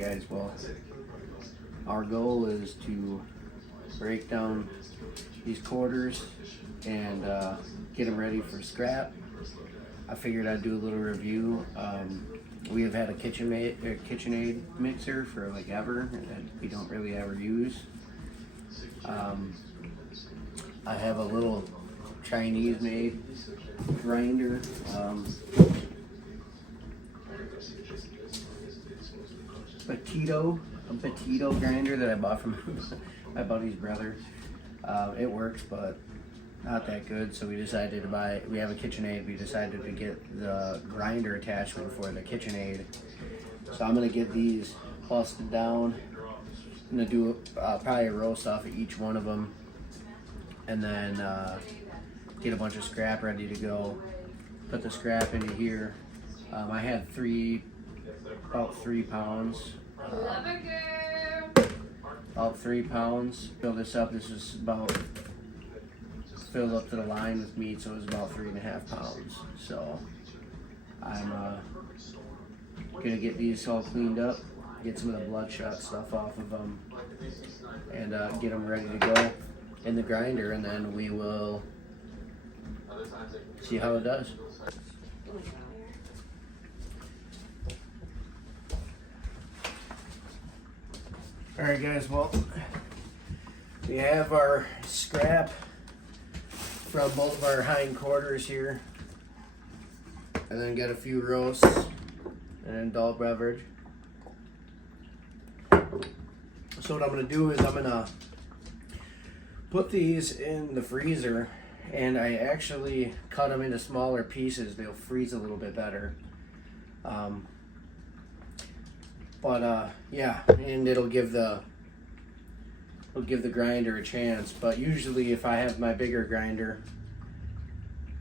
guys, well, our goal is to break down these quarters and get them ready for scrap. I figured I'd do a little review. We have had a KitchenAid mixer for like ever that we don't really ever use. I have a little Chinese made grinder. A Petito grinder that I bought from my buddy's brother. It works, but not that good, so we decided to buy, we have a KitchenAid, we decided to get the grinder attachment for the KitchenAid. So I'm going to get these busted down. I'm going to do probably a roast off of each one of them, and then get a bunch of scrap ready to go. Put the scrap into here. I had about 3 pounds. About 3 pounds. Fill this up. This is about filled up to the line with meat, so it was about 3.5 pounds. So I'm gonna get these all cleaned up, get some of the bloodshot stuff off of them, and get them ready to go in the grinder, and then we will see how it does. Alright guys, well, we have our scrap from both of our hind quarters here, and then got a few roasts and an adult beverage. So what I'm going to do is I'm going to put these in the freezer, and I actually cut them into smaller pieces. They'll freeze a little bit better. Yeah, and it'll give the grinder a chance. But usually if I have my bigger grinder,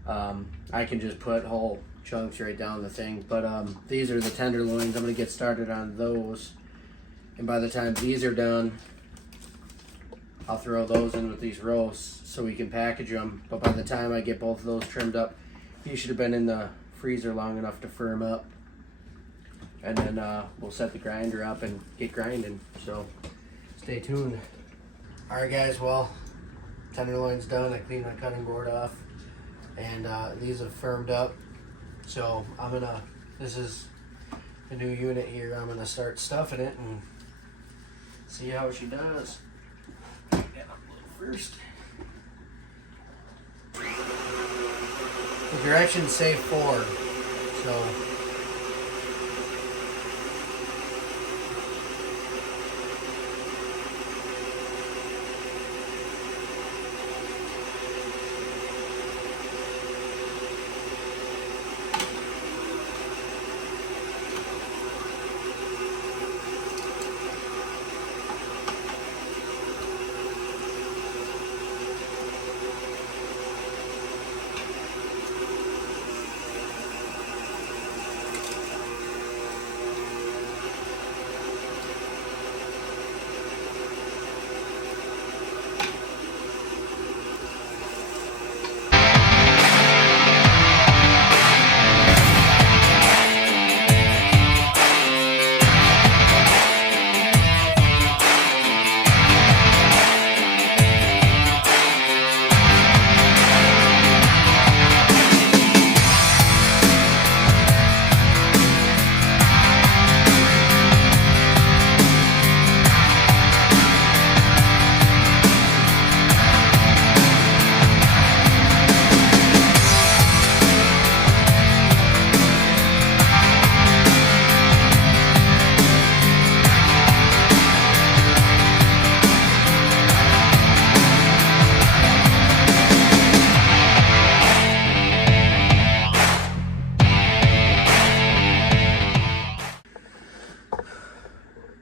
I can just put whole chunks right down the thing. But these are the tenderloins. I'm gonna get started on those, and by the time these are done, I'll throw those in with these roasts so we can package them. But by the time I get both of those trimmed up, these should have been in the freezer long enough to firm up. And then we'll set the grinder up and get grinding. So stay tuned. Alright guys, well, tenderloin's done. I cleaned my cutting board off, and these have firmed up. So this is the new unit here. I'm gonna start stuffing it and see how she does. First, the directions say forward, so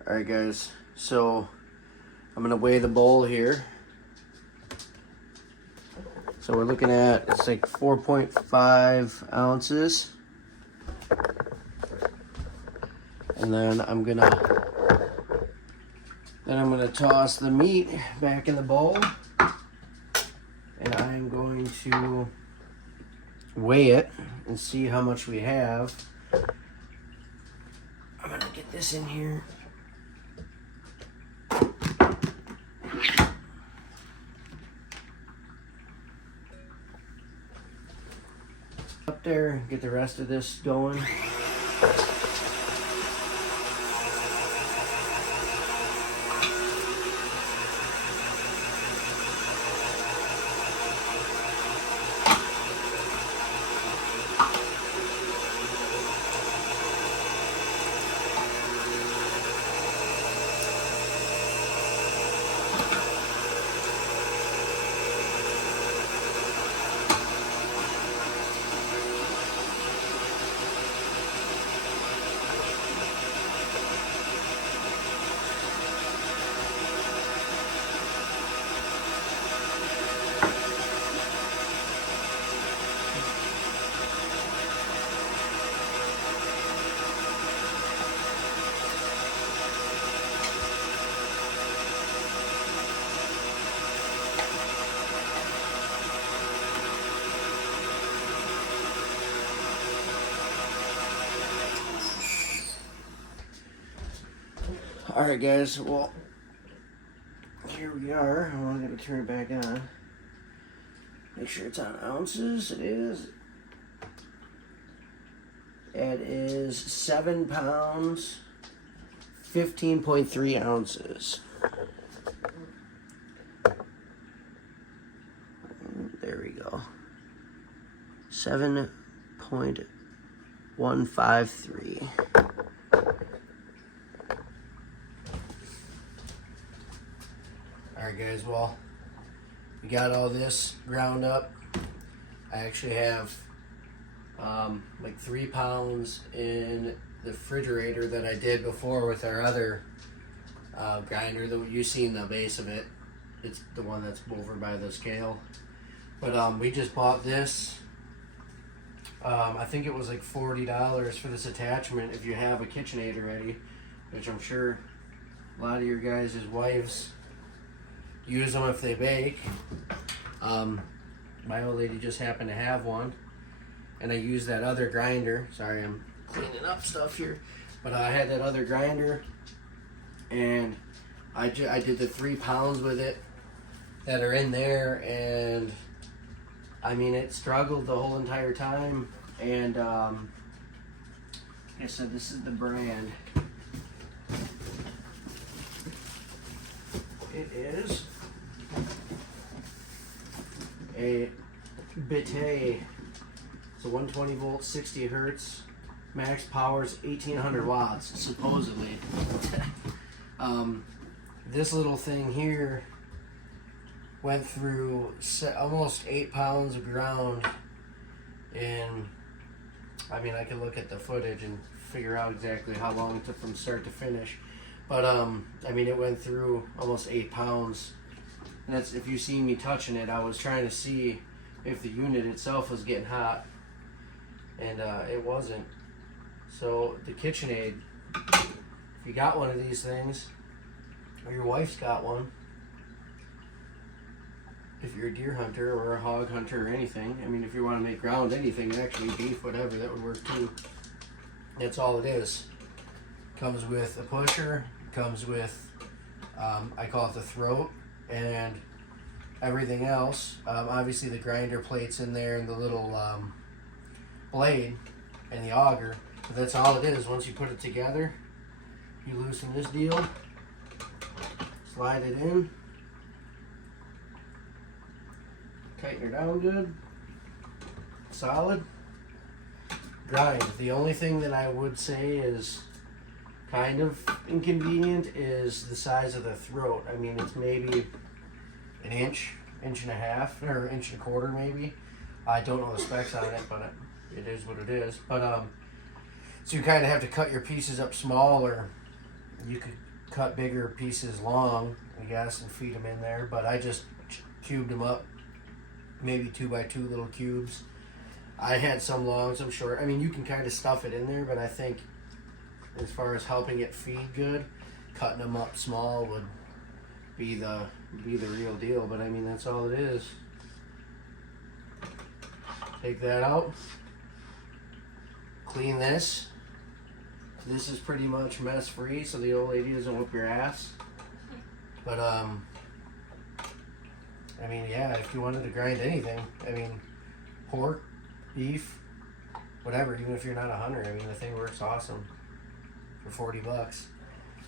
alright guys, so I'm gonna weigh the bowl here. So we're looking at, it's like 4.5 ounces. And then I'm gonna toss the meat back in the bowl, and I'm going to weigh it and see how much we have. I'm gonna get this in here. there, get the rest of this going. Alright guys, well, here we are. I'm going to turn it back on. Make sure it's on ounces. It is. It is 7 pounds, 15.3 ounces. There we go. 7.153. Alright guys, well, we got all this ground up. I actually have like 3 pounds in the refrigerator that I did before with our other grinder that you've seen the base of it. It's the one that's over by the scale. But we just bought this. I think it was like $40 for this attachment if you have a KitchenAid already, which I'm sure a lot of your guys' wives use them if they bake. My old lady just happened to have one, and I used that other grinder. Sorry, I'm cleaning up stuff here, but I had that other grinder, and I did the 3 pounds with it that are in there, and I mean it struggled the whole entire time. And like I said, this is the brand. It is a Bitte. It's a 120 volt, 60 hertz, max power's 1800 watts supposedly. This little thing here went through almost 8 pounds of ground in, I mean, I can look at the footage and figure out exactly how long it took from start to finish. But I mean, it went through almost 8 pounds. And that's, if you see me touching it, I was trying to see if the unit itself was getting hot, and it wasn't. So the KitchenAid, if you got one of these things, or your wife's got one, if you're a deer hunter or a hog hunter or anything, I mean, if you want to make ground anything, actually beef, whatever, that would work too. That's all it is. Comes with a pusher, comes with, I call it the throat, and everything else. Obviously the grinder plate's in there, and the little blade and the auger, but that's all it is. Once you put it together, you loosen this deal, slide it in, tighten her down good, solid, grind. The only thing that I would say is kind of inconvenient is the size of the throat. I mean, it's maybe an inch and a half, or inch and a quarter maybe. I don't know the specs on it, but it is what it is. But so you kind of have to cut your pieces up small, or you could cut bigger pieces long, I guess, and feed them in there. But I just cubed them up, maybe 2 by 2 little cubes. I had some long, some short. I mean, you can kind of stuff it in there, but I think as far as helping it feed good, cutting them up small would be the real deal. But I mean, that's all it is. Take that out, clean this. This is pretty much mess free, so the old lady doesn't whoop your ass. But I mean, yeah, if you wanted to grind anything, I mean, pork, beef, whatever, even if you're not a hunter, I mean, the thing works awesome for 40 bucks.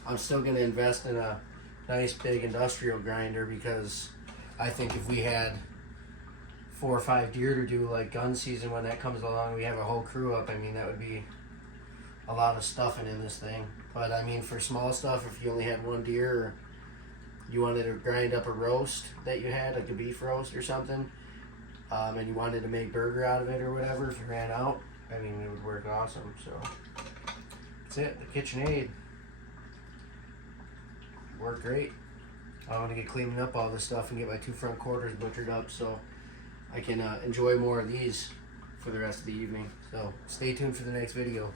I'm still going to invest in a nice big industrial grinder because I think if we had 4 or 5 deer to do like gun season when that comes along, we have a whole crew up. I mean, that would be a lot of stuffing in this thing. But I mean, for small stuff, if you only had 1 deer or you wanted to grind up a roast that you had, like a beef roast or something, and you wanted to make burger out of it or whatever, if you ran out, I mean, it would work awesome. So that's it, the KitchenAid worked great. I want to get cleaning up all this stuff and get my 2 front quarters butchered up so I can enjoy more of these for the rest of the evening. So stay tuned for the next video.